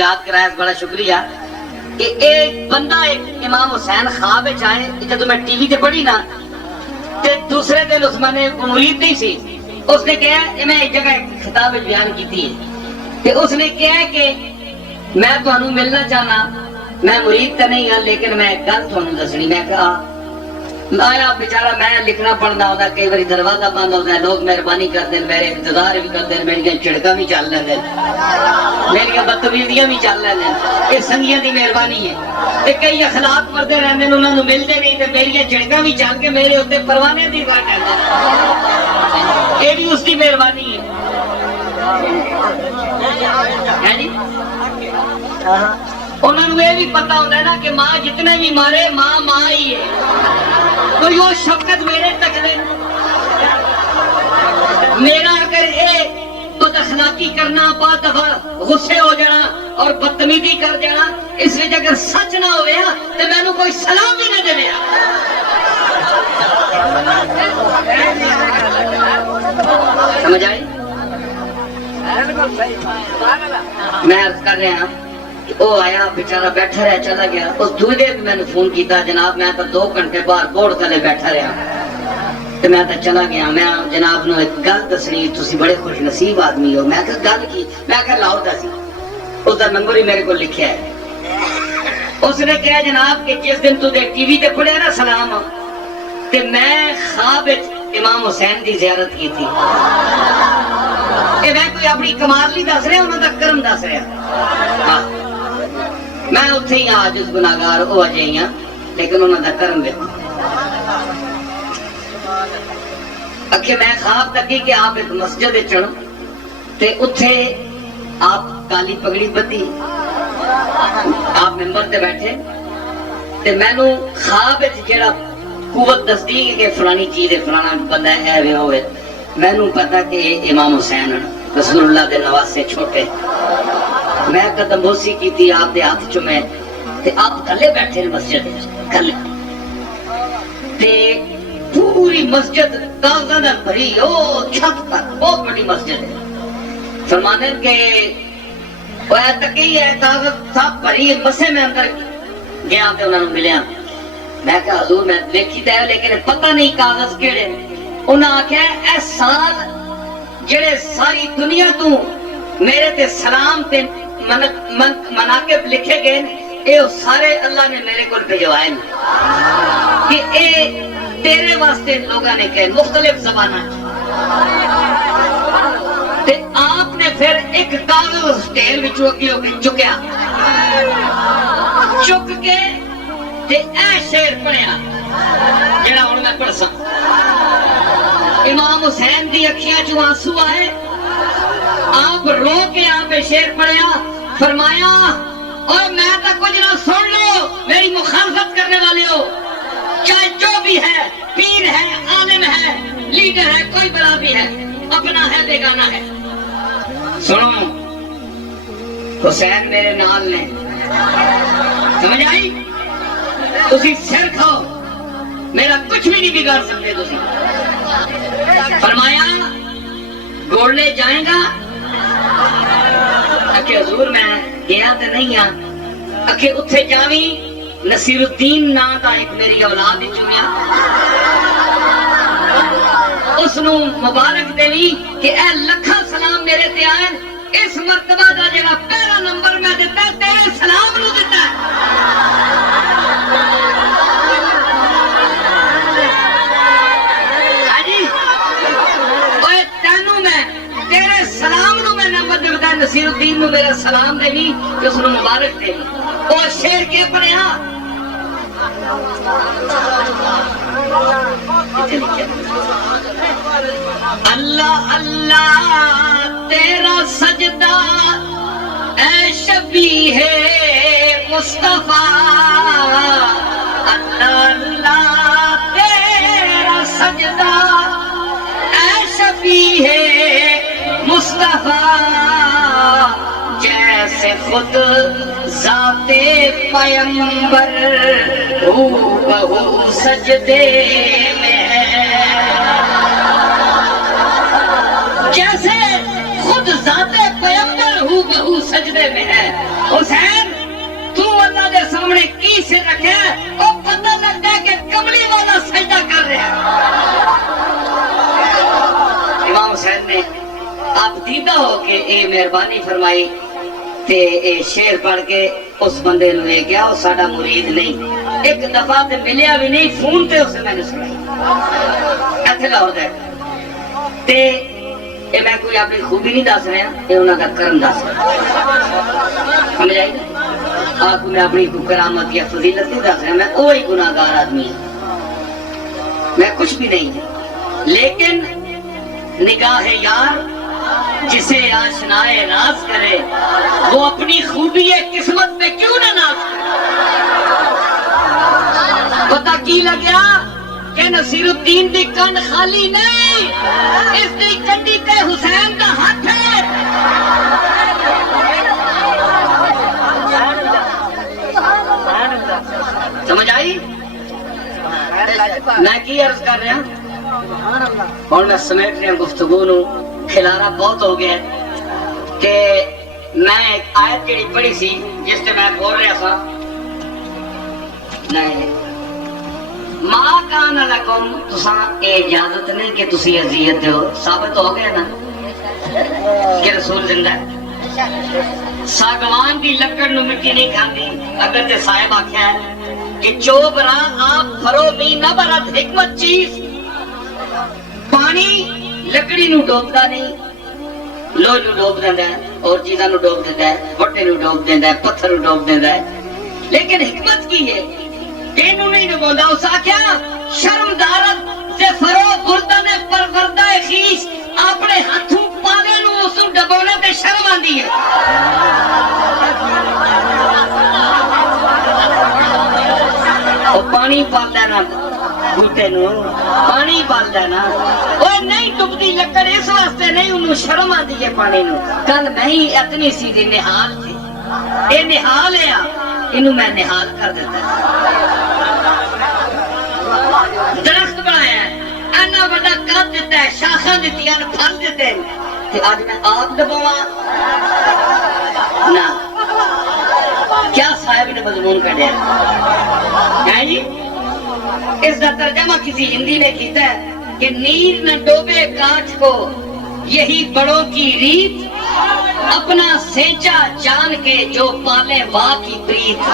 یاد کرایا بڑا شکریہ کہ ایک بندہ ایک امام حسین خواب آئے جب میں ٹی وی تے پڑھی نا تے دوسرے دن اس میں نے مرید نہیں سی اس نے کہا میں ایک جگہ خطاب بیان کی تھی کہ اس نے کہا کہ میں تمہیں ملنا چاہنا میں مرید تو نہیں ہوں لیکن میں گل تمہیں دسنی میں کہا آیا بیچارہ میں لکھنا پڑھنا ہوتا کئی باری دروازہ بند ہوتا ہے لوگ مہربانی کرتے ہیں میرے انتظار بھی کرتے ہیں میری چڑکا بھی چل رہے ہیں میری بدتمیزیاں بھی چل رہے ہیں یہ سنگیاں دی مہربانی ہے کئی اخلاق پڑھتے رہتے ہیں انہوں نے ملتے نہیں تو میری چڑکا بھی چل کے میرے اتنے پروانے دی بات ہے یہ بھی اس کی مہربانی ہے جی انہوں نے یہ بھی پتا ہوتا ہے نا کہ ماں جتنے بھی مارے ماں ماں ہی ہے کوئی وہ شفقت میرے تک دے میرا اگر یہ بد اخلاقی کرنا بات غصے ہو جانا اور بدتمیزی کر جانا اس وجہ اگر سچ نہ ہوئے تو میں نے کوئی سلام بھی نہ دے سمجھ آئی میں عرض کر رہا ہوں وہ آیا بیچارہ بیٹھا رہا چلا گیا اس دوسرے بھی میں نے فون کیتا جناب میں تو 2 گھنٹے باہر بورڈ تلے بیٹھا رہا تو میں تو چلا گیا میں جناب نو ایک گل دسنی تسی بڑے خوش نصیب آدمی ہو میں کہ گل کی میں کہ لاؤ دسی اس کا نمبر ہی میرے کو لکھیا ہے اس نے کہا جناب کہ جس دن تو ٹی وی تے پڑھیا نا سلام تے میں خواب امام حسین دی زیارت کی تھی میں کوئی اپنی کمال نہیں دس رہا انہوں کا کرم دس رہا میں اتنے ہی عاجز گناہگار ہو جائی ہوں لیکن انہوں کا کرم دیکھو اکھے میں خواب تکی کہ آپ ایک مسجد چڑھو تے اتھے آپ کالی پگڑی بدھی آپ ممبر تے بیٹھے تے میں نو خواب جڑا قوت دستی کہ فلانی چیز ہے فلانا بندہ ہے وہ ہوئے میں نو پتا کہ امام حسین رسول اللہ دے نواز سے چھوٹے میں قدم بوسی کی تھی آپ دے ہاتھ چمے تے آپ تھلے بیٹھے مسجد تھلے تے پوری مسجد کاغذ بھری او چھت پر بہت بڑی مسجد ہے فرمانے کہ وہ تک ہی ہے کاغذ سب بھری مسے میں اندر گیا تے انہوں نے ملیا میں کہا حضور میں دیکھی تے لیکن پتہ نہیں کاغذ کیڑے انہاں آکھیا اے سال جڑے ساری دنیا تو میرے تے سلام تے مناقب لکھے گئے اے سارے اللہ نے میرے کو بھیجوائے کہ اے تیرے واسطے لوگوں نے کہے مختلف زبانہ تے آپ نے پھر ایک کاغذ ٹیل وچوں چکیا چک کے تے اے شعر پڑھیا جڑا ہن میں پڑھ سکاں امام حسین دی اکھیاں چوں آنسو آئے آپ رو کے آپ شعر پڑھیا فرمایا اور میں تو کچھ نہ سن لو میری مخالفت کرنے والے ہو چاہے جو بھی ہے پیر ہے عالم ہے لیڈر ہے کوئی بلا بھی ہے اپنا ہے بیگانہ ہے سنو حسین میرے نال نے سمجھ آئی تسی سر کھاؤ میرا کچھ بھی نہیں بگاڑ سکتے تسی فرمایا گوڑنے جائیں گا اکھے حضور میں گیا تو نہیں ہاں اکھے اتھے جاویں نصیر الدین نا دا ایک میری اولاد چویا اس نو مبارک دیوی کہ اے لکھا سلام میرے تے آئے اس مرتبہ دا جگہ پہلا نمبر میں دیتا ہے تیرے سلام نو دیتا ہے تیرے سلام نو میں نمبر دیتا ہے نصیر الدین نو میرا سلام دے بھی اس نو مبارک دے بھی اور شیر کے پڑھیا اللہ اللہ تیرا سجدہ اے شبیہ مصطفیٰ اللہ اللہ تیرا سجدہ اے شبیہ مصطفیٰ جیسے خود ذات پیمبر ہو بہو سجدے میں جیسے خود ذات پیمبر ہو بہو سجدے میں ہے حسین تو اللہ دے سامنے کی سے رکھے او پتہ لگتا ہے کہ کملی والا سجدہ کر رہا ہے۔ امام حسین نے آپ دیدہ ہو کہ اے مہربانی فرمائی تے اے شعر پڑھ کے اس بندے نو لے گیا، وہ ساڈا مرید نہیں، ایک دفعہ تے ملیا بھی نہیں، فون تے اسے میں نے سنائی ایتھے لاہور دے تے اے میں کوئی اپنی خوبی نہیں دس رہا، اے انہاں دا کرم دس رہا، سمجھ آئی نا؟ آپ میں اپنی کو کرامت یا فضیلت نہیں دس رہا، میں وہی گناہگار آدمی ہوں، میں کچھ بھی نہیں ہوں، لیکن نگاہ یار جسے آشنائے راز کرے وہ اپنی خوبی قسمت میں کیوں نہ ناز کرے؟ پتہ کی لگیا کہ نصیر الدین دی کن خالی نہیں، اس دی کنڈی تے حسین دا ہاتھ ہے۔ سمجھ آئی؟ میں کی عرض کر رہا اور میں سمیٹ رہا گفتگو نو، کھلارا بہت ہو گیا کہ میں ایک آیت جڑی پڑھی سی جس سے میں بول رہا تھا، نہیں ماں کان لکم، تساں اے اجازت نہیں کہ تسی اذیت دیو، ثابت ہو گیا نا کہ رسول زندہ ہے، ساگوان دی لکڑ نو مٹی نہیں کھاندی، اگر تے صاحب آکھیا ہے کہ چوب راہ آپ پھرو می نہ برت، حکمت چیز پانی لکڑی نو ڈوبدا نہیں، لوہ نو ڈوب دیندا ہے، اور چیزاں نو ڈوب دیندا ہے، وٹے نو ڈوب دیندا ہے، پتھر نو ڈوب دیندا ہے، لیکن حکمت کی ہے اینو نہیں ڈبوندا۔ اس آکھیا شرمدارت تے فرو بردن پروردہ خیش، اپنے ہاتھوں پانے نو اس نو ڈبونے تے شرم آندی ہے۔ او پانی پالدا نا بوٹے نو، پانی پالدا نا، اوے نہیں ڈبدی لکڑ اس واسطے نہیں، انہوں شرم آندی ہے پانی نو۔ کل میں ہی اتنی سی دی نحال تھی، اے نحال ہے، انہوں میں نحال کر دیتا ہے۔ درخت بنایا ہے، اینا بڑا کھاد دیتا ہے، شاخاں دیتی ہیں، پھل دیتے ہیں، کہ آج میں آپ دبوا نا کیا صاحب نے مضمون کر دیا ہے جی؟ اس کا ترجمہ کسی ہندی نے کیتا ہے کہ نیند نہ ڈوبے کاٹ کو یہی بڑوں کی ریت، اپنا سینچا جان کے جو پالے واہ کی پریت۔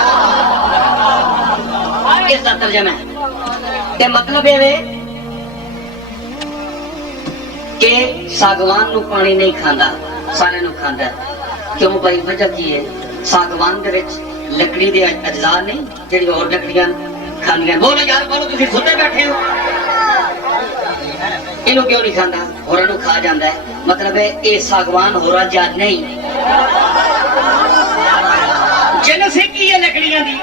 اس کا ترجمہ ہے تے مطلب یہ کہ ساگوان نو پانی نہیں کھاندا، سارے نو کھاندا ہے۔ کیوں بھائی؟ وجہ کی ہے؟ ساگوان دے وچ لکڑی دے اجزاء نہیں جڑی اور لکڑیاں کھاندیاں۔ بولو یار بولو، تسی ستے بیٹھے ہو، اینو کیوں نہیں کھاندا؟ ہوراں نو کھا جاندا ہے، مطلب ہے اے ساگوان ہورا جا نہیں، جنس کی ہے لکڑیاں دی،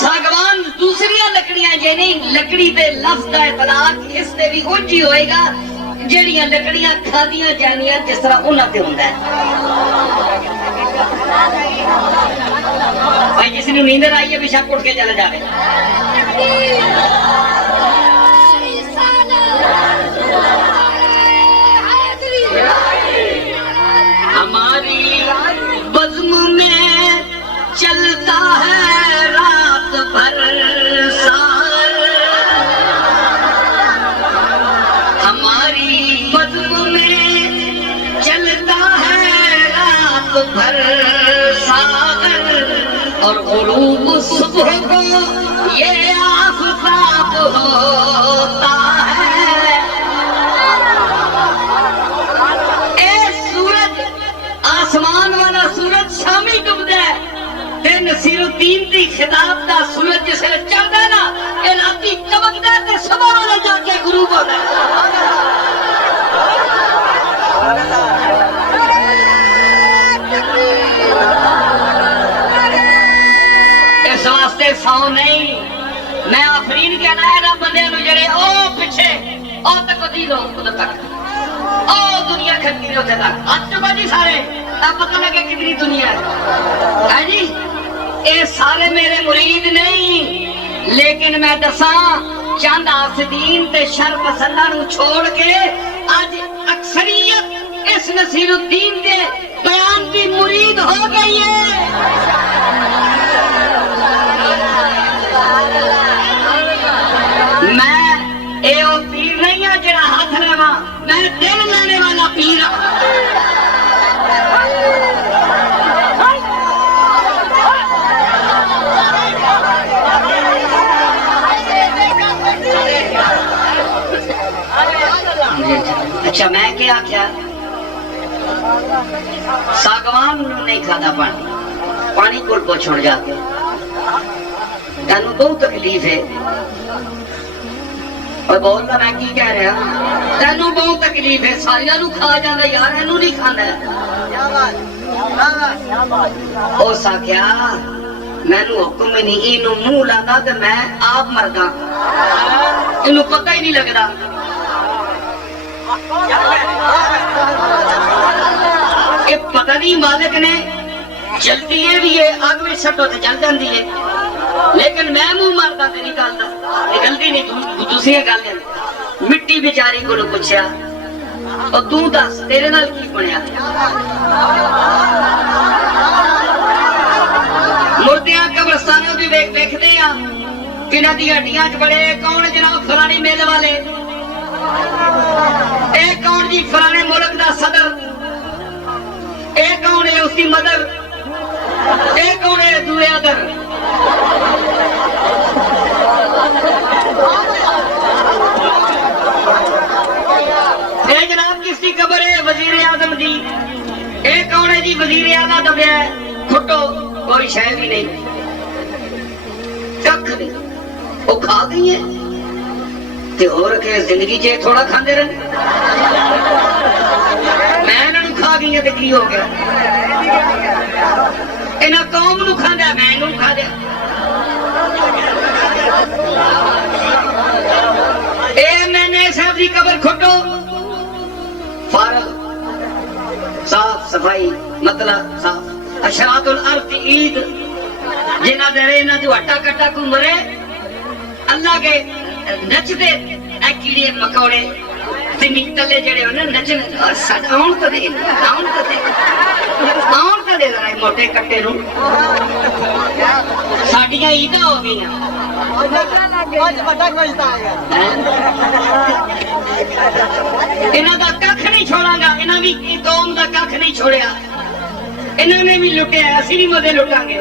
ساگوان دوسریاں لکڑیاں جے نہیں۔ لکڑی دے لفظ دا اطلاق اس تے بھی اونج ہی ہوئے گا جڑیاں لکڑیاں کھادیاں جانیاں جس طرح انہاں تے ہوندا ہے۔ بھائی جس نے نیندر آئی ہے بشک اٹھ کے چلا جائے۔ ہماری بزم میں چلتا ہے رات بھر سار، ہماری بزم میں چلتا ہے رات بھر ساغر، اور غروب صبح کو یہ آفتاب ہوتا ہے۔ اے سورج، آسمان والا سورج شامی ڈبدا ہے، تے نصیر الدین دی خطاب دا سورج جس ویلے چڑھدا ہے نا، اے راتی چمکدا ہے تے صبح والا جا کے غروب ہوتا ہے۔ اس واسطے سو نہیں، میں آفرین کہنا ہے نا بندے نو جڑے او پیچھے او تک دی لو ادھر تک، او دنیا کھڑی اتنے تک ہاتھ چکا جی سارے، اب پتہ لگے کتنی دنیا ہے جی۔ اے سارے میرے مرید نہیں، لیکن میں دساں چند حاسدین تے شر پسنداں نو چھوڑ کے اج اکثریت اس نصیر الدین دے بیان دی مرید ہو گئی ہے. میں اے او پیر نہیں ہوں جڑا ہاتھ لیوا، میں دل لینے والا پیر ہوں. اچھا میں کیا ساگوان نہیں کھادا پانی کول پوچھڑ جا کے تینوں بہت تکلیف ہے. اور بولنا میں کی کہہ رہا، تینوں بہت تکلیف ہے، ساریا نو کھا جانا یار، اینو نہیں کھانا. اس آخیا مینو حکم ہی نہیں، اینو منہ لانا تو میں آپ مردا، اینو پتہ ہی نہیں لگتا. یہ پتہ نہیں مالک نے جلدی ہے بھی ہے، آگ میں سٹو تو جل جاندی ہے، لیکن میں منہ مارتا تو نکالتا نکلتی نہیں. دوسری گل ہے مٹی بیچاری کو پوچھا اور تو دس تیرے نال کی بنیا. مردیاں قبرستانوں بھی ویکھتے ہیں کنہ دی ہڈیاں چ بڑے کون جناب فلانی میل والے، اے کون جی فلانے ملک دا صدر، اے کون ہے اس کی مدر، اے کون ہے دورے ادر. اے جناب کس کی قبر ہے؟ وزیر اعظم دی. اے کون ہے جی؟ وزیر اعلیٰ دبیا ہے. کھٹو کوئی شے بھی نہیں، ککھ نہیں. وہ کھا گئی ہے تے ہور کے زندگی چ تھوڑا کھاندے رہے. میں انہاں نوں کھا گئی تے کی ہو گیا؟ انہاں قوم نوں کھا دیا، میں انہوں کھا دیا. اے صاحب دی قبر کھٹو فارغ صاف صفائی مطلب صاف. اشراط الارض عید جنہ دے رہے نہ تو اٹا کٹا کو مرے اللہ کے نچدے اے کیڑے مکوڑے زمین تلے جڑے ہونے نچنے اور آن تو دے آن تو دے رہا ہے موٹے کٹے نو. ساڈیاں عیداں ہو گئی ہیں، انہاں دا ککھ نہیں چھوڑاں گا. انہاں بھی قوم دا ککھ نہیں چھوڑیا، انہاں نے بھی لٹیا، اسی بھی مدے لٹاں گے.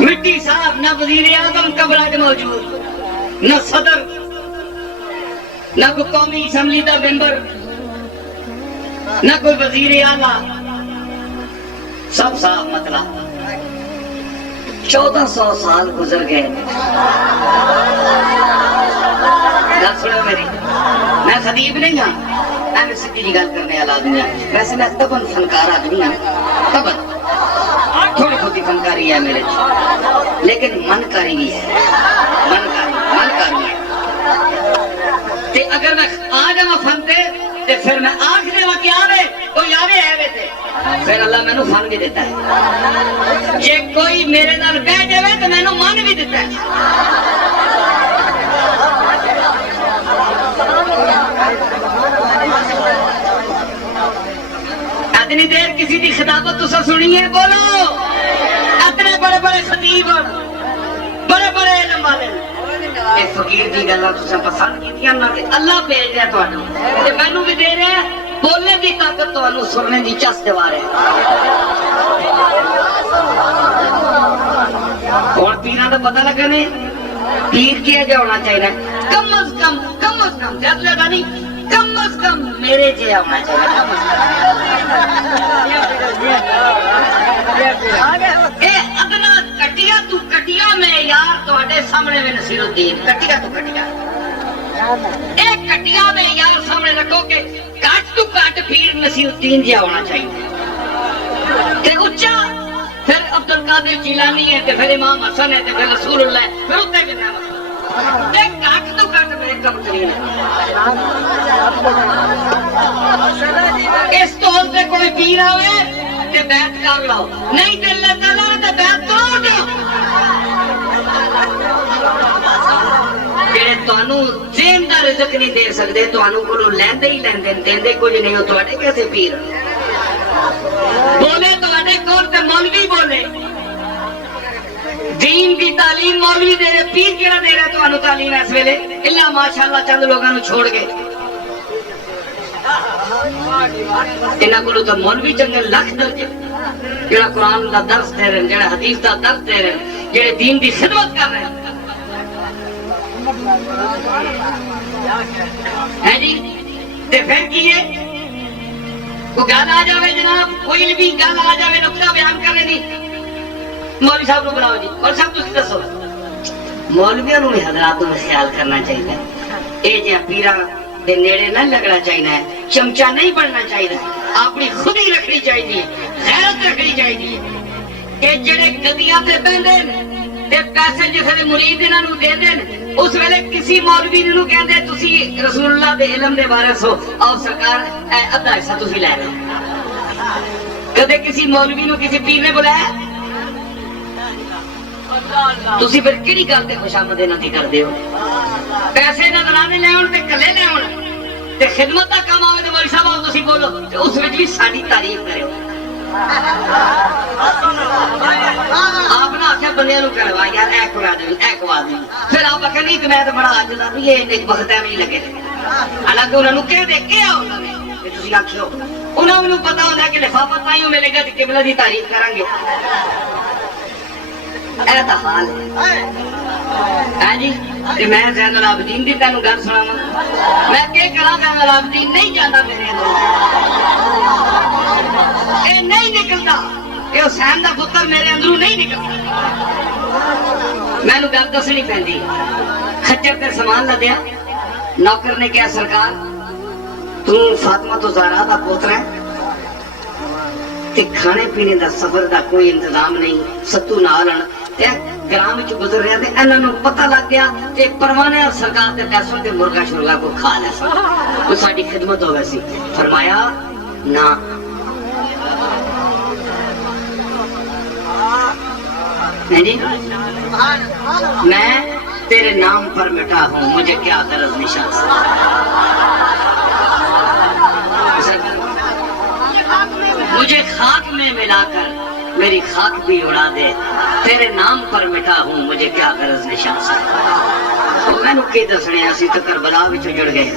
مٹی صاحب نہ وزیر اعظم قبرہ کے موجود، نہ صدر، نہ کوئی قومی اسمبلی دا ممبر، نہ کوئی وزیر اعلیٰ، سب صاحب مطلب. 1400 سال گزر گئے. گل سنو میری، میں خطیب نہیں ہاں، میں سیدھی جی گل کرنے والا آدمی ہوں. ویسے میں تبن فنکار آدمی ہوں، تبن تھوڑی بہتی فنکاری ہے میرے، لیکن من کاری بھی ہے. من کاری ہے. تے اگر میں آ جاواں فن تے پھر میں آنکھ دے کہ آوے کوئی آوے ہے تے پھر اللہ مینوں فن بھی دیتا ہے. جے کوئی میرے نال بہ جاوے تو مینوں من بھی دیتا ہے. اتنی دیر کسی دی خطابت تسا سنی ہے؟ بولو. اتنے بڑے بڑے خطیب بڑے بڑے علم والے ایک فقیر دی گلاں تسا پسند کیتیاں نہ کہ اللہ بھیج رہا تانوں تے مینوں بھی دے رہا ہے. بولنے دی طاقت تانوں سننے دی چس دیوا رہا ہے. ہن پیراں دا پتہ لگا نے پیر کیا جا ہونا چاہیے. کم از کم زیادہ نہیں، کم از کم میرے جے ہونا چاہیے. اے ادنا کٹیا تو کٹیا میں یار تواڈے سامنے میں نصیر الدین کٹیا تو کٹیا. اے کٹیا میں یار سامنے رکھو کہ کٹ تو کٹ پیر نصیر الدین جا ہونا چاہیے. تے اچا پھر عبد القادر جیلانی ہے، پھر امام حسن ہے، پھر رسول اللہ ہے، پھر اتنے کتنا کٹ تو کٹ میرے کم ترین ہے. اس طور سے کوئی پیر آوے تے بیعت کر لو، نہیں تے اللہ تعالیٰ تے بیعت توڑ دو. جڑے تانوں دین دا رزق نہیں دے سکدے تانوں کولوں لیندے ہی لیندے دیندے کچھ نہیں ہو تواڈے کیسے پیر بولے تواڈے کول تے مولوی بولے دین کی تعلیم مولوی دے رہے پیر کیڑا دے رہا تانوں تعلیم اس ویلے الا ماشاءاللہ چند لوگاں نوں چھوڑ کے انہاں کولوں تے مولوی چنگے لاکھ درجے جڑا قرآن دا درس دے رہے جڑا حدیث دا درس دے رہے جڑے دین دی خدمت کر رہے ہیں جی تے پھر کی ہے کوئی گل آ جاوے جناب کوئی بھی گل آ جاوے نقطہ بیان کرنے دی مولوی صاحب کو بلاؤ جی اور سب تسی دسو مولویوں نوں حضرات نوں خیال کرنا چاہیے اے جے پیراں دے نیڑے نہ لگنا چاہیے چمچا نہیں بننا چاہیے اپنی خود ہی رکھنی چاہیے غیرت رکھنی چاہیے کہ جڑے گدیاں تے بیندے تے پیسے جسے مرید انہاں نوں دے دین اس ویلے کسی مولوی نوں کہندے تسی رسول اللہ دے علم دے وارث ہو او سرکار اے ادھا حصہ تسی لے لو کدے کسی مولوی نوں کسی پیر نے بلایا تسی پھر کیڑی گل تے خوشامد انہاں دی کردے ہو پیسے نظرانے لے آن تے کلے لے آن تے خدمت دا کام آوے تے مولوی صاحب آؤ تسی بولو تے اس وچ بھی ساڈی تعریف کرو آپ نہ آخیا بندے نوں کروا یار اے کوا دے پھر آپ آخیا نہیں کہ میں تو بڑا عاجز ہاں یہ ایک وقت ہے نہیں لگے حالانکہ انہوں نے کہہ دے کیا انہوں نے تسی آکھیو انہوں نے پتہ ہوندا کہ لفافہ تائیوں ملے گا تے قبلہ دی تعریف کریں گے اے تا حال ہے ہاں جی کہ میں زین العابدین دی تینوں گل سناواں میں کہ کراں زین العابدین نہیں جاندا میرے اندر اے نہیں نکلدا اے حسین دا پتر میرے اندروں نہیں نکلدا مینوں گل دسنی پیندی خچر تے سامان لدیا نوکر نے کہا سرکار تو فاطمہ تو زہرا دا پوتر ہے تے کھانے پینے دا سفر دا کوئی انتظام نہیں ستو نالن تے گرام وچ گزر رہا تے انہاں نوں پتہ لگ گیا تے پروانے اور سرکار دے پیسوں تے مرغا شرغا کو کھا لے سی او ساڈی خدمت ہو ویسی فرمایا نہ جی میں تیرے نام پر مٹا ہوں مجھے کیا غرض نشان مجھے خاک میں ملا کر میری خاک بھی اڑا دے تیرے نام پر مٹا ہوں مجھے کیا غرض نشان میں نو کی دسنے اسی تے کربلا وچ جڑ گئے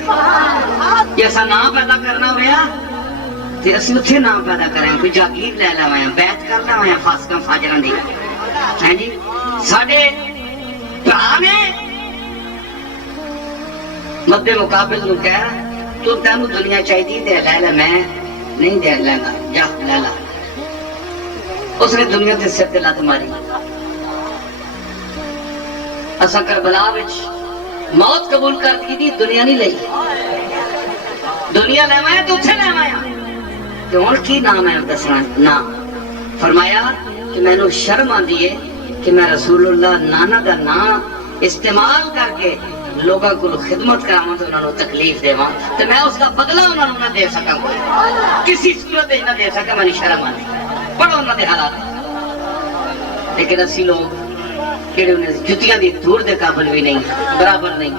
جیسا نام پیدا کرنا ہویا تے اسی اوتھے نام پیدا کریں کوئی جاگیر لے لواں بیعت کر لواں فاسقاں فاجراں دی ہاں جی ساڈے بھرا نے مد مقابل نو کہہ تو تینوں دنیا چاہیے تے لے لے میں نہیں دے لینا جا لے لا اس نے دنیا تے سر تے لت ماری اساں کربلا وچ موت قبول کر دی دنیا نہیں لئی دنیا لیوایا تو اتھے لیوایا تے ہن کی نام ہے دسنا نا فرمایا کہ میں نو شرم آندی ہے کہ میں رسول اللہ نانا دا نام استعمال کر کے لوگاں کو خدمت کراواں تے انہاں نو تکلیف دیواں تے میں اس دا بدلہ انہاں نو نہ دے سکاں کوئی کسی صورت نہ دے سکاں میں شرم آندی پڑھو انہاں دے حالات لیکن اسی لوگ کہڑے انہیں جتیاں دی دور دے قابل بھی نہیں برابر نہیں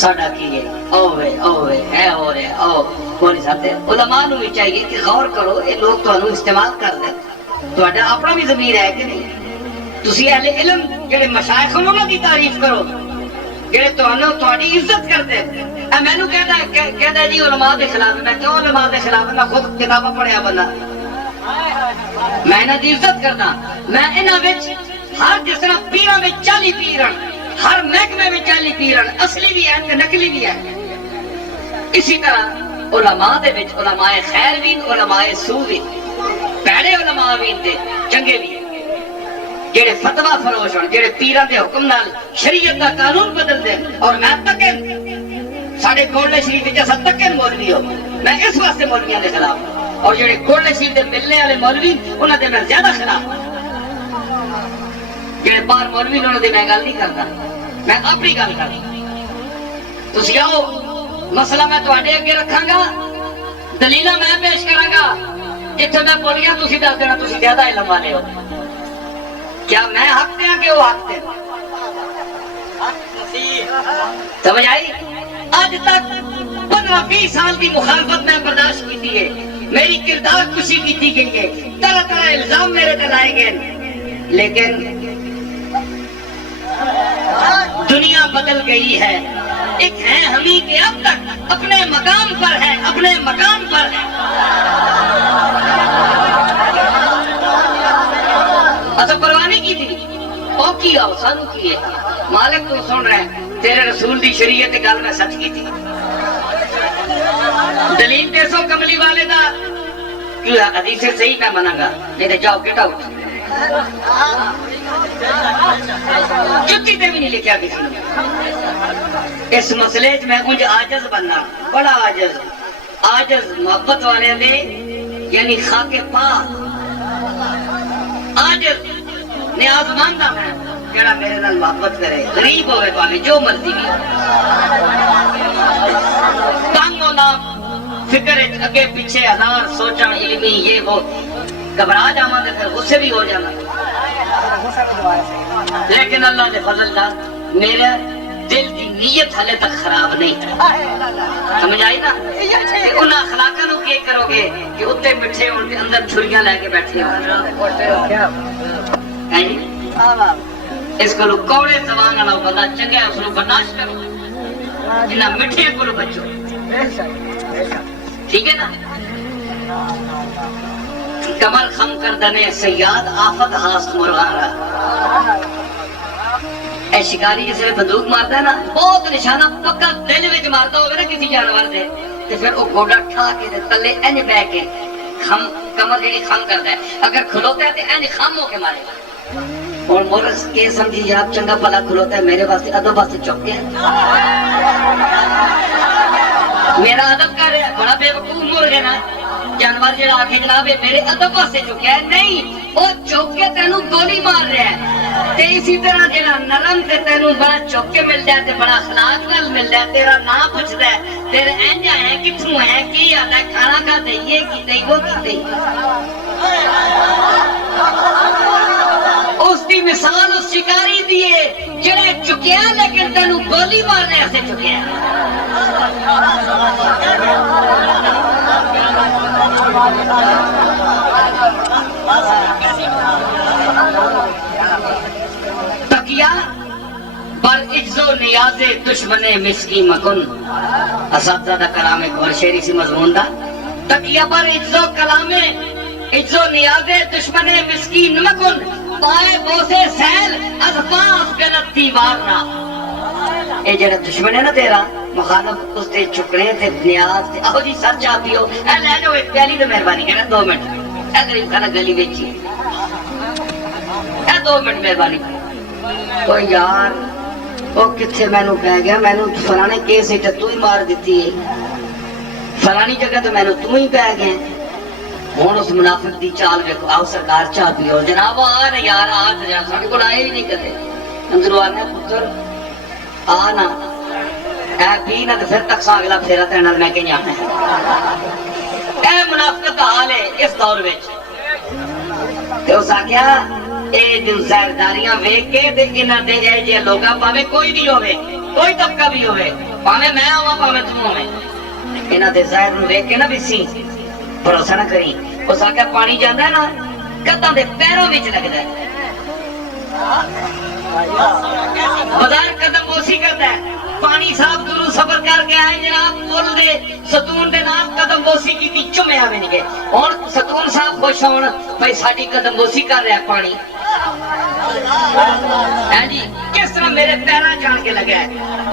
ساڈا کی ہے او اے ہو رہے او مولوی صاحب تے علماء نو بھی چاہیے کہ غور کرو اے لوگ تانوں استعمال کر دے تہاڈا اپنا بھی ضمیر ہے کہ نہیں تسی اہل علم جڑے مشائخ انہاں دی تعریف کرو جڑے تانوں تہاڈی عزت کرتے اے مینوں کہدا جی علماء دے خلاف میں کیوں علماء دے خلاف میں خود کتاباں پڑھیا بندہ میں انہاں دی عزت کردا میں انہاں وچ ہر جس طرح پیراں وچ 40 پیرن ہر محکمے میں 40 پیرن اصلی بھی ہیں تے نقلی بھی ہیں اسی طرح علماء دے وچ علماء خیر بھی علماء سو بھی پیڑے علماء بھی تے چنگے بھی جڑے فتویٰ فروش ہون جڑے پیراں دے حکم نال شریعت دا قانون بدل دے اور میں تکن ساڈے کولے شریف وچ اساں تکن مولوی ہو میں اس واسطے مولویاں دے خلاف اور جڑے کولے شریف دے ملنے والے مولوی انہاں دے میں زیادہ خلاف جڑے باہر مولوی انہاں دے میں گل نہیں کردا میں اپنی گل کردا تسی آؤ مسئلہ میں تواڈے اگے رکھاں گا دلیلاں میں پیش کراں گا جتھے میں بولیاں تسی دس دینا تسی زیادہ علم والے ہو کیا میں حق دیا کہ وہ حق دے سمجھ آئی؟ آج تک 15-20 سال کی مخالفت میں برداشت کی ہے، میری کردار کشی کی گئی ہے، طرح طرح الزام میرے پہ لائے گئے، لیکن دنیا بدل گئی ہے۔ ایک ہے ہمیں کہ اب تک اپنے مقام پر ہے، اپنے مقام پر ہے۔ اچھا پروانی کی تھی او کی آؤ سانو کی ہے مالک تو سن رہے ہیں تیرے رسول دی شریعت گل میں سچ کی تھی دلیل دیسو کملی والے دا حدیث سے صحیح میں منہ گا نہیں تو جاؤ گیٹ آؤٹ جتی تے بھی نہیں لکھیا کسی نے اس مسئلے میں انج عاجز بننا بڑا عاجز محبت والے دے یعنی خاک پاک عاجز نیاز ماندا میں جڑا میرے نال محبت کرے غریب ہوئے پاوے جو مرضی بھی تنگ ہونا فکر اگے پیچھے ہزار سوچن علمی یہ وہ گھبرا جاواں تے پھر غصے بھی ہو جانا لیکن اللہ نے فضل دا میرے دل کی نیت حالے تک خراب نہیں سمجھ آئی نا کہ ان اخلاقوں کو کیا کرو گے کہ اتنے بٹھے ان کے اندر چھریاں لے کے بیٹھے ہو اس کو کوڑے زبان والا بندہ چنگا ہے اس کو برداشت کرو جنہ مٹھے کو بچو ٹھیک ہے نا کمر خم کر دنے سیاد آفت ہاست مرغانا اے شکاری جسے بندوق مارتا ہے نا بہت نشانہ پکا دل وچ مارتا ہوگا نا کسی جانور دے تے پھر وہ گوڑا ٹھا کے تلے انج بہ کے خم کمر جڑی خم کرتا ہے اگر کھلوتا ہے تے انج خم ہو کے مارے گا اور مورس کے سمجھی آپ چنگا پلا کھلوتا ہے میرے واسطے ادب واسطے چوک گیا میرا ادب کر رہا ہے بڑا بے وقوف مرغ ہے نا جانور جڑا آکھے جناب میرے ادب واسطے چکیا ہے نہیں وہ چوک کے تینوں گولی مار رہا ہے تے اسی طرح جڑا نرم تے تینوں بڑا چوک کے مل جائے تے بڑا اخلاق نال مل جائے تیرا نام پوچھدا ہے تیرے اینجا ہے کتھوں ہے کی آتا ہے کھانا کا دئیے کی دئی وہ کی دئی اس دی مثال اس شکاری دیئے جڑے چکیا لیکن تینوں گولی مارنے ایسے چکیا تقیہ بر عجز و نیاز دشمن مسکین مکن اساتذہ کلام ایک اور شعری سی مضمون دا تقیہ بر عجز و کلام عجز و نیاز دشمن مسکین مکن پائے بوسے سیل از پاس غلط دیوارنا اے جڑا دشمن ہے نا تیرا مخالف اس تے چکنے تے نیاز تے آہو جی سر چاہ پیو اے لے جو ایک پیالی تو مہربانی کہنا 2 منٹ اے غریب کھانا گلی بیچی اے 2 منٹ مہربانی تو یار وہ کتھے میں نو کہہ گیا میں نو فلانے کیس ہی تو ہی مار دیتی ہے فلانی جگہ تو میں نو تو ہی کہہ گئے ہون اس منافق دی چال ویکھو آؤ سرکار چاہ پیو جناب آ نا یار آ جا ساڈے کول آئے ہی نہیں کدے اندروں آنے پتر آ نا اے پی نا تے پھر تک سا اگلا پھیرا تے نال میں کہ جانا ہے اے منافقت دا حال ہے اس دور وچ تے اس آکھیا اے جو زارداریاں ویکھ کے تے انہاں دے جے لوگاں پاوے کوئی بھی ہوے کوئی طبقہ بھی ہوے پاوے میں ہوا پاوے تم ہوے انہاں دے ظاہر نو ویکھ کے نہ وسی بھروسہ نہ کری اس آکھیا پانی جاندا ہے نا قداں دے پیروں وچ لگدا ہے بازار قدم بوسی کرتا ہے پانی صاحب دوروں سفر کر کے آئے جناب پل دے ستون دے نال قدم بوسی کی تی چمے آوے نہیں گئے اور ستون صاحب خوش ہون بھائی ساڈی قدم بوسی کر رہا ہے پانی ہاں جی کس طرح میرے پیراں جان کے لگا ہے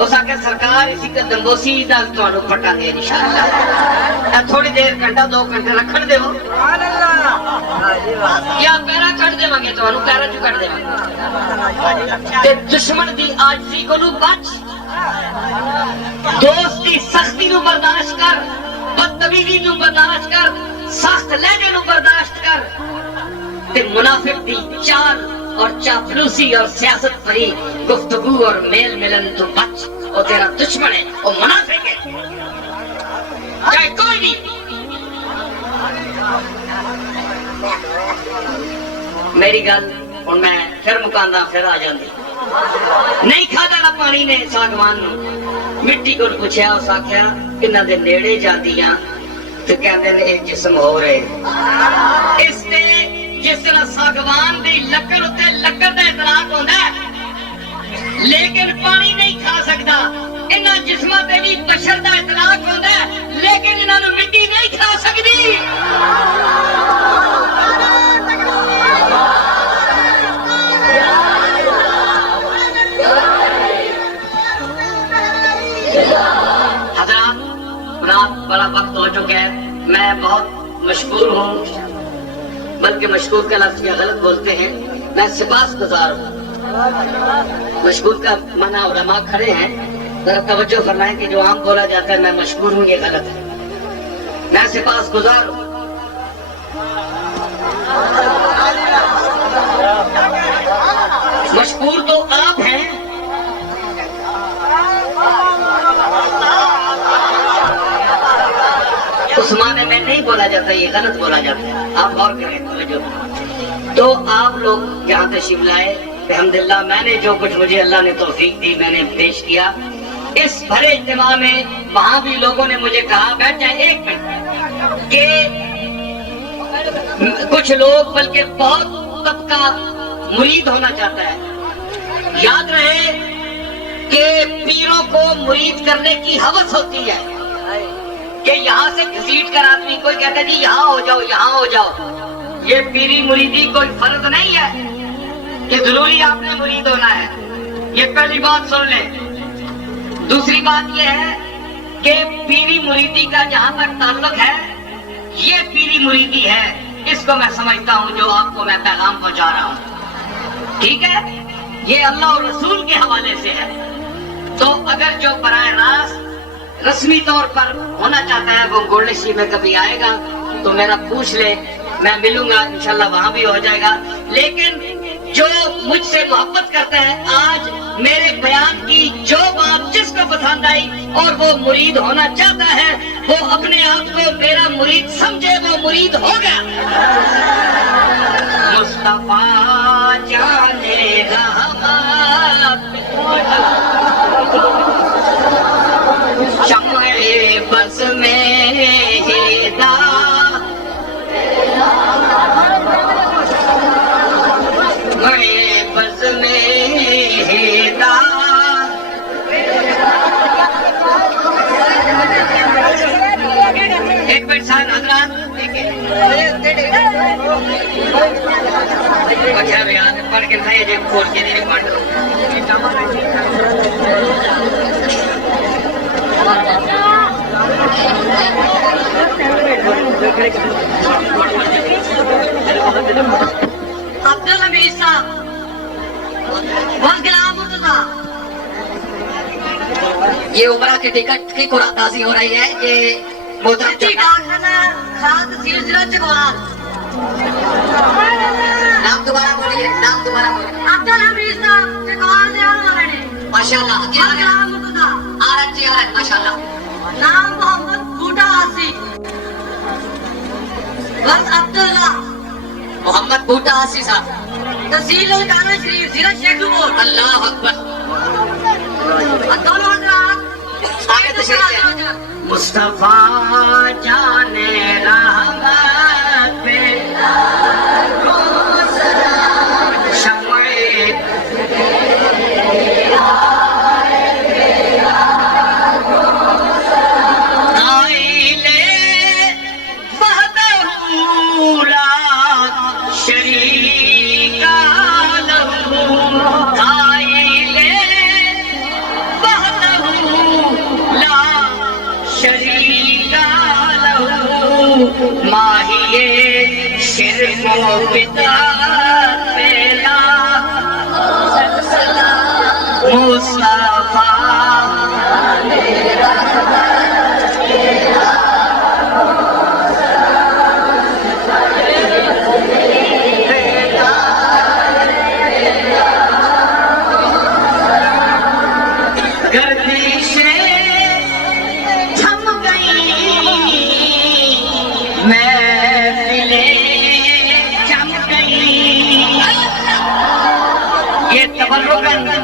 اس آکھے سرکار اسی قدم بوسی نال تانوں پٹاں گے انشاءاللہ تھوڑی دیر گھنٹہ 2 گھنٹے رکھن دیو سبحان اللہ یا پیراں کٹ دیواں گے تانوں پیراں چوں کٹ دیواں تے دشمن دی عاجزی کو بچ دوست دی سختی نو برداشت کر بدتمیزی نو برداشت کر سخت لہجے نو برداشت کر تے منافق دی چال اور چاپلوسی اور سیاست پری گفتگو اور میل ملن تو بچ وہ تیرا دشمن ہے وہ منافق ہے چاہے کوئی بھی میری گل اور میں پھر مکاندہ پھر آ جاندی نہیں کھادا نہ پانی نے ساگوان نو مٹی کو پوچھا اس آخیا انہاں دے نیڑے جاندیاں تو کہندے نے ایک جسم ہو رہے اس نے جس طرح ساگوان دی لکڑ تے لکڑ دا اطلاق ہوندا ہے لیکن پانی نہیں کھا سکتا انہاں جسماں تے بھی بشر دا اطلاق ہوندا ہے لیکن انہاں نو مٹی نہیں کھا سکدی حضرات رات بڑا وقت ہو چکا ہے میں بہت مشکور ہوں بلکہ مشکور کا لفظ کیا غلط بولتے ہیں میں سپاس گزار ہوں مشکور کا معنی علماء کھڑے ہیں ذرا توجہ فرمائیں کہ جو عام بولا جاتا ہے میں مشکور ہوں یہ غلط ہے میں سپاس گزار ہوں مشکور تو آپ ہیں اس معنی میں نہیں بولا جاتا یہ غلط بولا جاتا ہے آپ غور کریں توجہ تو آپ لوگ یہاں تشریف لائے الحمدللہ میں نے جو کچھ مجھے اللہ نے توفیق دی میں نے پیش کیا اس بھرے اجتماع میں وہاں بھی لوگوں نے مجھے کہا بیٹھ جائیں ایک منٹ کہ کچھ لوگ بلکہ بہت طبقہ مرید ہونا چاہتا ہے یاد رہے کہ پیروں کو مرید کرنے کی ہوس ہوتی ہے کہ یہاں سے گھسیٹ کر آدمی کوئی کہتا ہے جی یہاں ہو جاؤ یہ پیری مریدی کوئی فرض نہیں ہے کہ ضروری آپ نے مرید ہونا ہے یہ پہلی بات سن لیں دوسری بات یہ ہے کہ پیری مریدی کا جہاں تک تعلق ہے یہ پیری مریدی ہے اس کو میں سمجھتا ہوں جو آپ کو میں پیغام پہنچا رہا ہوں ٹھیک ہے یہ اللہ اور رسول کے حوالے سے ہے تو اگر جو براہ راست رسمی طور پر ہونا چاہتا ہے وہ گولڈشی میں کبھی آئے گا تو میرا پوچھ لے میں ملوں گا انشاءاللہ وہاں بھی ہو جائے گا لیکن جو مجھ سے محبت کرتا ہے آج میرے بیان کی جو بات جس کو پسند آئی اور وہ مرید ہونا چاہتا ہے وہ اپنے آپ کو میرا مرید سمجھے وہ مرید ہو گیا مصطفیٰ جانے رحمت شمع بس میں بس میں ایک منٹ ساتھ حضرات پڑھ کے کھول کے نہیں پڑھ عبدالحمید صاحب بہت گرام مرتضیٰ یہ عمرہ کی ٹکٹ کی قرآن تازی ہو رہی ہے یہ محترم خاص تحصیل ضلع چکوال نام دوبارہ بولیے عبدالحمید صاحب چکوال سے آنے والے ہیں ماشاءاللہ گرام مرتضیٰ آرٹ جی آرٹ ماشاءاللہ نام محمد بوٹا آسی بس عبداللہ محمد بوٹا آسی صاحب تحصیل الکانہ شریف ضلع شیخ پور اللہ اکبر دونوں حضرات آگے تشریف لیں مصطفیٰ جانے رحمت پہ شمع ماہیے شرک و بدعت پیلا مصطفیٰ تبرکاً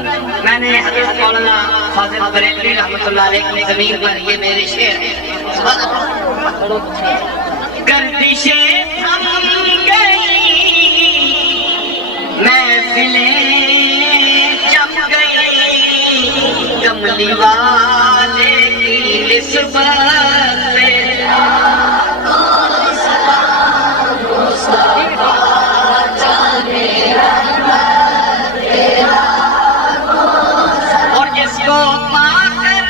فاضل بریلوی رحمۃ اللہ علیہ کی زمین پر یہ میرے شعر ہیں. گردشیں تھم گئی محفلیں جم گئی کملی والے کی نسبت پہ اور جس کو پا کر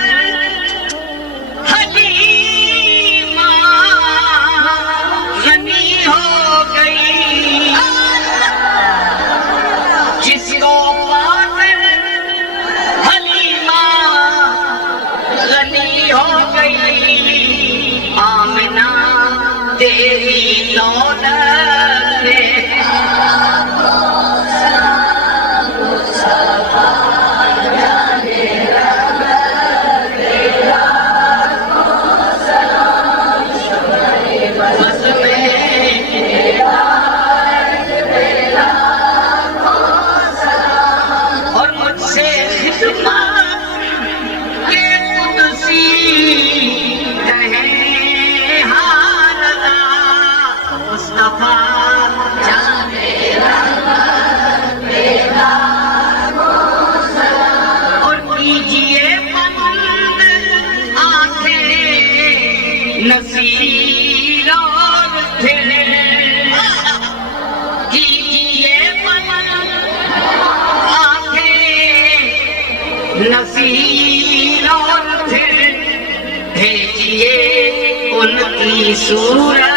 حلیمہ غنی ہو گئی جس کو پا کر حلیمہ غنی ہو گئی آمنہ تیری دولت پہ نصیر اور پھر کیجیے بلند آنکھیں نصیر اور پھر بھیجیے ان کی صورت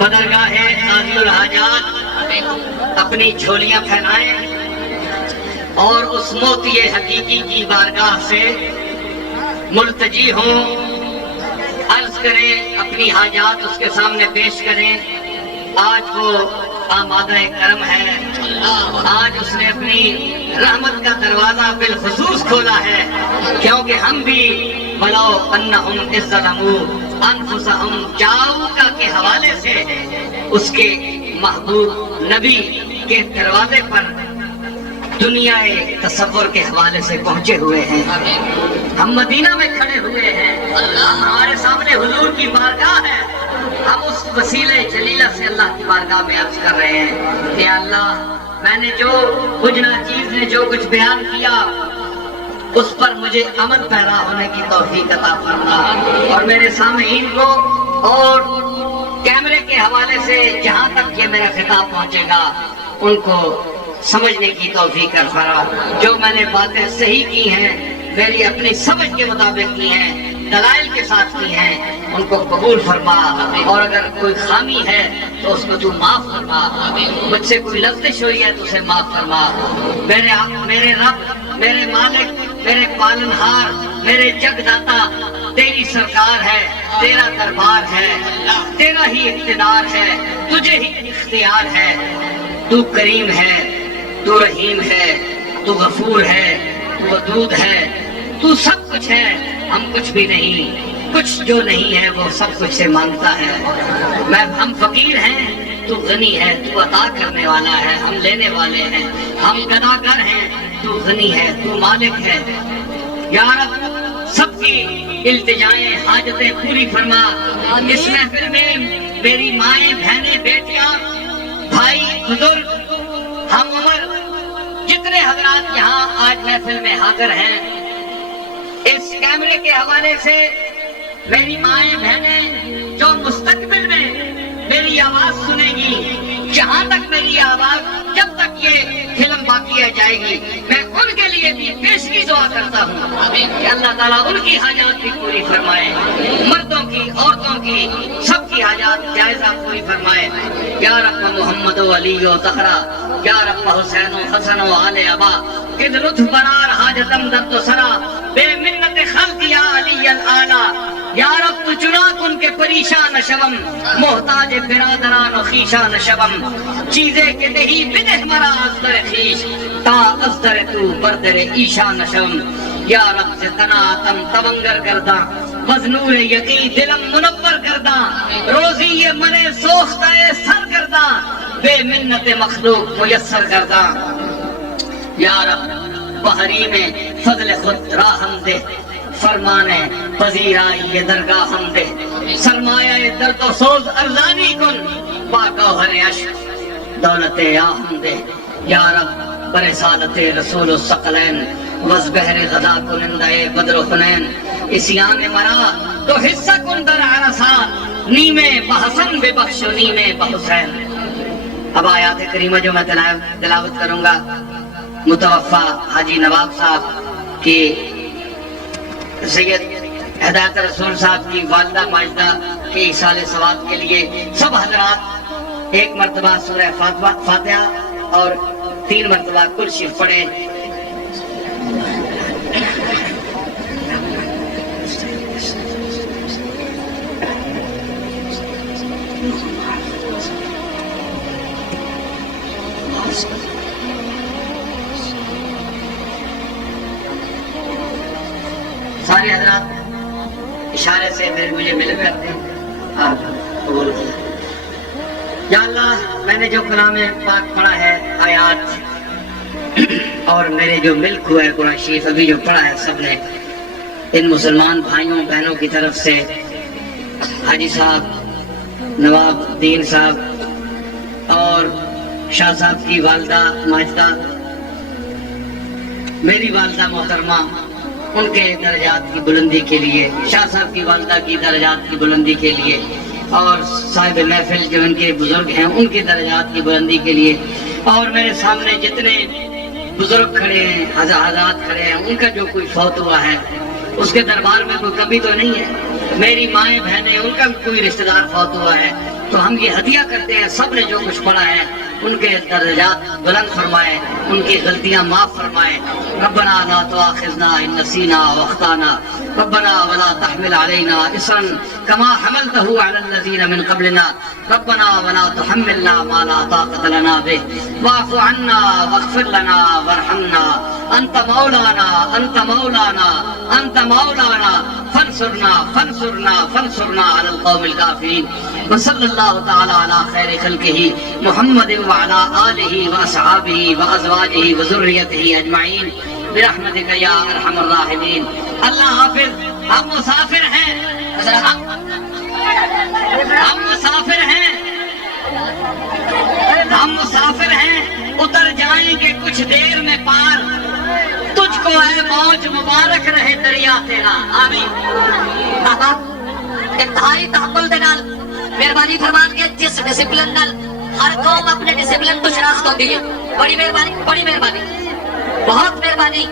بدرگاہ قاضی الحاجات اپنی جھولیاں پھیلائیں اور اس موتی حقیقی کی بارگاہ سے ملتجی ہوں عرض کریں اپنی حاجات اس کے سامنے پیش کریں. آج وہ آمادہ کرم ہے, آج اس نے اپنی رحمت کا دروازہ بالخصوص کھولا ہے کیونکہ ہم بھی بلاؤ انہم ظلموا انفسہم جاؤکا کے حوالے سے اس کے محبوب نبی کے دروازے پر دنیا تصور کے حوالے سے پہنچے ہوئے ہیں. ہم مدینہ میں کھڑے ہوئے ہیں, ہمارے سامنے حضور کی بارگاہ ہے, ہم اس وسیلہ جلیلہ سے اللہ کی بارگاہ میں عرض کر رہے ہیں کہ اللہ میں نے جو کچھ ناچیز نے جو کچھ بیان کیا اس پر مجھے عمل پیرا ہونے کی توفیق عطا فرما اور میرے سامعین کو اور کیمرے کے حوالے سے جہاں تک یہ میرا خطاب پہنچے گا ان کو سمجھنے کی توفیق فرما. جو میں نے باتیں صحیح کی ہیں میری اپنی سمجھ کے مطابق کی ہیں دلائل کے ساتھ کی ہیں ان کو قبول فرما اور اگر کوئی خامی ہے تو اس کو تو معاف فرما. مجھ سے کوئی لغزش ہوئی ہے تو اسے معاف فرما. میرے رب میرے مالک میرے پالنہار میرے جگ داتا تیری سرکار ہے, تیرا دربار ہے, تیرا ہی اقتدار ہے, تجھے ہی اختیار ہے. تو کریم ہے, تو رحیم ہے, تو غفور ہے, تو ودود ہے, تو سب کچھ ہے ہم کچھ بھی نہیں. کچھ جو نہیں ہے وہ سب کچھ سے مانگتا ہے. ہم فقیر ہیں تو غنی ہے, تو عطا کرنے والا ہے, ہم لینے والے ہیں. ہم گداگر ہیں تو غنی ہے, تو مالک ہے. یا رب سب کی التجائیں حاجتیں پوری فرما. اس محفل میں میری مائیں بہنیں بیٹیاں بھائی بزرگ ہم عمر جتنے حضرات یہاں آج محفل میں حاضر ہیں اس کیمرے کے حوالے سے میری مائیں بہنیں جو مستقبل میں میری آواز سنیں گی جہاں تک میری آواز جب تک یہ فلم باقی رہ جائے گی میں ان کے لیے بھی پیشگی دعا کرتا ہوں کہ اللہ تعالیٰ ان کی حاجات بھی پوری فرمائے, مردوں کی عورتوں کی سب کی حاجات جائزہ پوری فرمائے. یا رب محمد و علی و زہرا یا رب حسین و حسن و آل ابا اذ لطف برار حاجتم درد سرا بے منت خلق یا علی الاعلی. یا رب تو چنا کن کے پریشان شوم شوم محتاج برادران و خیشان شوم چیزے کے نہیں بده مرا از در خیش تا از در تو بردر ایشان شوم یا رب سے تناتم تونگر کرداں بزنور یقین دلم منور کرداں روزی یہ مرے سوختہ سر کرداں بے منت مخلوق میسر کرداں یا رب بحری میں فضل خود راہم دے فرمانے پذیرائی یہ درگاہ ہم دے سرمایہ درد و سوز ارزانی کن باگوہر عشق دولت آہم دے یا رب برسالت رسول الثقلین وز بحر غدا کنندہ بدر و حنین اسیان مرا تو حصہ کن در عرصات نیمے بحسن بے بخش و نیمے بحسین. اب آیات کریمہ جو میں تلاوت کروں گا متوفا حاجی نواب صاحب کی سید ہدایت رسول صاحب کی والدہ ماجدہ کے ایصال ثواب کے لیے سب حضرات ایک مرتبہ سورہ فاتحہ اور 3 مرتبہ کل شریف پڑھیں. سارے حضرات اشارے سے مجھے مل کرتے ہیں. یا اللہ میں نے جو کلام پاک پڑھا ہے آیات اور میرے جو ملک ہوا ہے قرآن شریف ابھی جو پڑھا ہے سب نے ان مسلمان بھائیوں بہنوں کی طرف سے حاجی صاحب نواب الدین صاحب اور شاہ صاحب کی والدہ ماجدہ میری والدہ محترمہ ان کے درجات کی بلندی کے لیے شاہ صاحب کی والدہ کی درجات کی بلندی کے لیے اور صاحب محفل جو ان کے بزرگ ہیں ان کی درجات کی بلندی کے لیے اور میرے سامنے جتنے بزرگ کھڑے ہیں حضرات کھڑے ہیں ان کا جو کوئی فوت ہوا ہے اس کے دربار میں کوئی کمی تو نہیں ہے. میری مائیں بہنیں ان کا بھی کوئی رشتہ دار فوت ہوا ہے تو ہم یہ ہدیہ کرتے ہیں سب نے جو کچھ پڑھا ہے ان کے درجات بلند فرمائے ان کی غلطیاں معاف فرمائے. ربنا لا تؤاخذنا ان نسینا واخطانا ربنا ولا تحمل علينا اصرا كما حملته على الذين من قبلنا ربنا ولا تحملنا ما لا طاقة لنا به واعف عنا واغفر لنا وارحمنا انت مولانا انت مولانا انت مولانا فانصرنا فانصرنا فانصرنا على القوم الكافرين. وصلى الله تعالى على خير خلقه محمد وعلى آله وأصحابه وأزواجه وذريته أجمعين برحمتك يا أرحم الراحمين. اللہ حافظ. ہم مسافر ہیں ہم مسافر ہیں ہم مسافر ہیں اتر جائیں گے کچھ دیر میں پار تجھ کو ہے موج مبارک رہے دریا تیرا. آمین. انتہائی تحمل دے نال مہربانی فرمان کے جس ڈسپلن نال ہر قوم اپنے ڈسپلن کو شناخت ہوتی ہے. بڑی مہربانی بہت مہربانی.